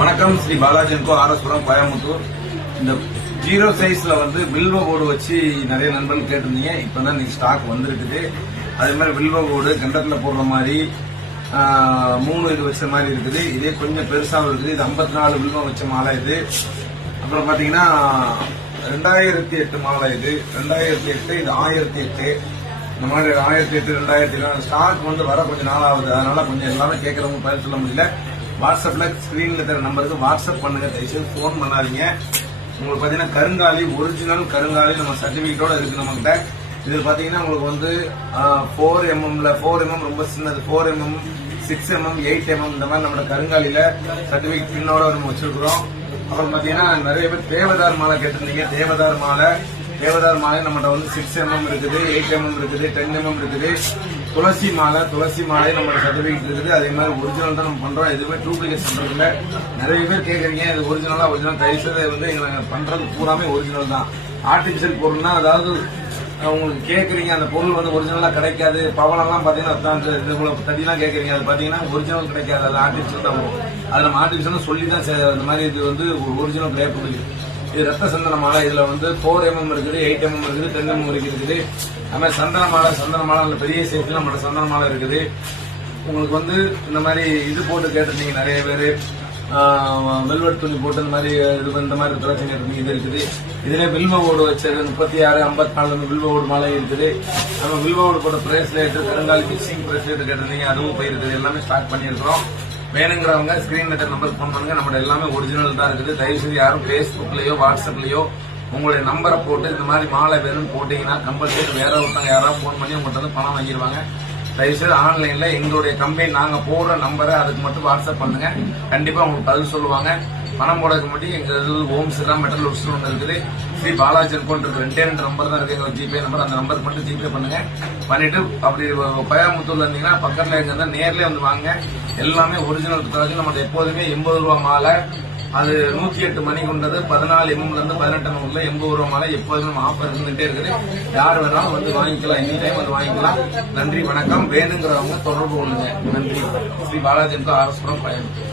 வணக்கம். ஸ்ரீ பாலாஜி என்கோ ஆர்எஸ்புரம் கோயம்புத்தூர். இந்த ஜீரோ சைஸ்ல வில்வ போர்டு வச்சு நிறைய நண்பர்கள் கேட்டிருந்தீங்க. இப்பதான் நீங்க ஸ்டாக் வந்திருக்குது. அதே மாதிரி வில்வ போர்டு கண்டத்துல போடுற மாதிரி 3 இது வச்ச மாதிரி இருக்குது. இதே கொஞ்சம் பெருசாகவும் இருக்குது. இது 54 வில்வம் வச்ச மாலை இது. அப்புறம் பாத்தீங்கன்னா 2008 மாலை இது. 2008 இது 1008. இந்த மாதிரி 1008 2000 ஸ்டாக் வர கொஞ்சம் நாள் ஆகுது. அதனால கொஞ்சம் எல்லாமே கேட்கறவங்க பதில் சொல்ல முடியல. வாட்ஸ்அப்ல ஸ்கிரீன்ல தர நம்பருக்கு வாட்ஸ்அப் பண்ணுங்க. தயவுசெய்து போன் பண்ணாதீங்க. உங்களுக்கு பாத்தீங்கன்னா கருங்காலி ஒரிஜினல் கருங்காலி நம்ம சர்டிபிகேட்டோட இருக்கு நம்மகிட்ட. இது பாத்தீங்கன்னா உங்களுக்கு 4mm 4mm ரொம்ப சின்னது, 4mm 6mm 8mm இந்த மாதிரி நம்ம கருங்காலியில சர்டிபிகேட் பின்னோட நம்ம வச்சிருக்கிறோம். அப்புறம் பாத்தீங்கன்னா நிறைய பேர் தேவதார் மாலை கேட்டிருந்தீங்க. தேவதார் மாலை நம்மகிட்ட 6mm இருக்குது, 8mm இருக்குது, 10mm இருக்குது. துளசி மாலை நம்ம சர்டிபிகேட் இருக்குது. அதே மாதிரி ஒரிஜினல் தான் நம்ம பண்றோம். எதுவுமே டூப்ளிகேட் பண்றதுல நிறைய பேர் கேட்கறீங்க. இது ஒரிஜினல் தயவுசெய்து எங்களை பண்றது பூராமே ஒரிஜினல் தான். ஆர்டிபிஷியல் பொருள்னா அதாவது உங்களுக்கு கேட்கறீங்க அந்த பொருள் ஒரிஜினலா கிடைக்காது. பவனெல்லாம் பாத்தீங்கன்னா இது தடியெல்லாம் கேட்கறீங்க. அது பாத்தீங்கன்னா ஒரிஜினல் கிடைக்காது. அது ஆர்டிபிஷியல் தான் வரும். அது நம்ம ஆர்டிபிஷியல் சொல்லி தான் அந்த மாதிரி இது ஒரிஜினல் கிடையாது. இது ரத்த சந்தன மாலை. இதுல 4mm இருக்குது, 8mm இருக்குது, 10mm இருக்குது. அது மாதிரி சந்தன மாலை நல்ல பெரிய சைஸ்ல நம்மளோட சந்தன மாலை இருக்குது. உங்களுக்கு இந்த மாதிரி இது போட்டு கேட்டிருந்தீங்க நிறைய பேரு. வெல்வெட் துணி போட்டு இந்த மாதிரி பிரச்சனை இருக்கு. இது இருக்குது. இதுல வில்வ ஓடு வச்சது 36 54 வில்வ ஓடு மாலை இருக்குது. நம்ம வில்வ ஓடு போட்ட பிரேஸ்லெட் கருங்காலி மிக்சிங் பிரேஸ்லெட் கேட்டிருந்தீங்க. அதுவும் போயிருக்குது. எல்லாமே ஸ்டார்ட் பண்ணிருக்கிறோம். வேணுங்கிறவங்க ஸ்கிரீன் நம்பர் போன் பண்ணுங்க. நம்மளோட எல்லாமே ஒரிஜினல் தான் இருக்குது. தயவுசெய்து யாரும் பேஸ்புக்லயோ வாட்ஸ்அப்லயோ உங்களுடைய நம்பரை போட்டு இந்த மாதிரி மாலை வேணும்னு போட்டீங்கன்னா கம்பல்சரி வேற ஒருத்தவங்க யாராவது போன் பண்ணி உங்கள்கிட்ட பணம் வாங்கிடுவாங்க. தயவுசெய்து ஆன்லைன்ல எங்களுடைய கம்பெனி நாங்க போடுற நம்பரை அதுக்கு மட்டும் வாட்ஸ்அப் பண்ணுங்க. கண்டிப்பா உங்களுக்கு பதில் சொல்லுவாங்க. பணம் போடுறதுக்கு மட்டும் எங்க ஓம் ஸ்ரீராம் மெட்டல் ஒர்க்ஸ் ஒன்று இருக்குது. ஸ்ரீ பாலாஜி என்கோ ரெண்டே நம்பர் தான் இருக்கு. எங்க ஜிபே நம்பர். அந்த நம்பருக்கு மட்டும் ஜிபே பண்ணுங்க. பண்ணிட்டு அப்படி கோயம்புத்தூர்ல இருந்தீங்கன்னா பக்கத்துல இருந்தா நேர்லயே வாங்க. எல்லாமே ஒரிஜினல் இருக்காது. நம்ம எப்போதுமே 80 ரூபா மாலை. அது 108 மணி கொண்டது. 14mm இருந்து 18mm 80 ரூபா மாலை. எப்போதுமே நம்ம ஆஃபர் இருந்துட்டே இருக்குது. யார் வேணாலும் வாங்கிக்கலாம். எனி டைம் வாங்கிக்கலாம். நன்றி, வணக்கம். வேணுங்கிறவங்க தொடர்பு கொள்ளுங்க. நன்றி. ஸ்ரீ பாலாஜி என்கோ ஆர்எஸ்புரம் கோயம்புத்தூர்.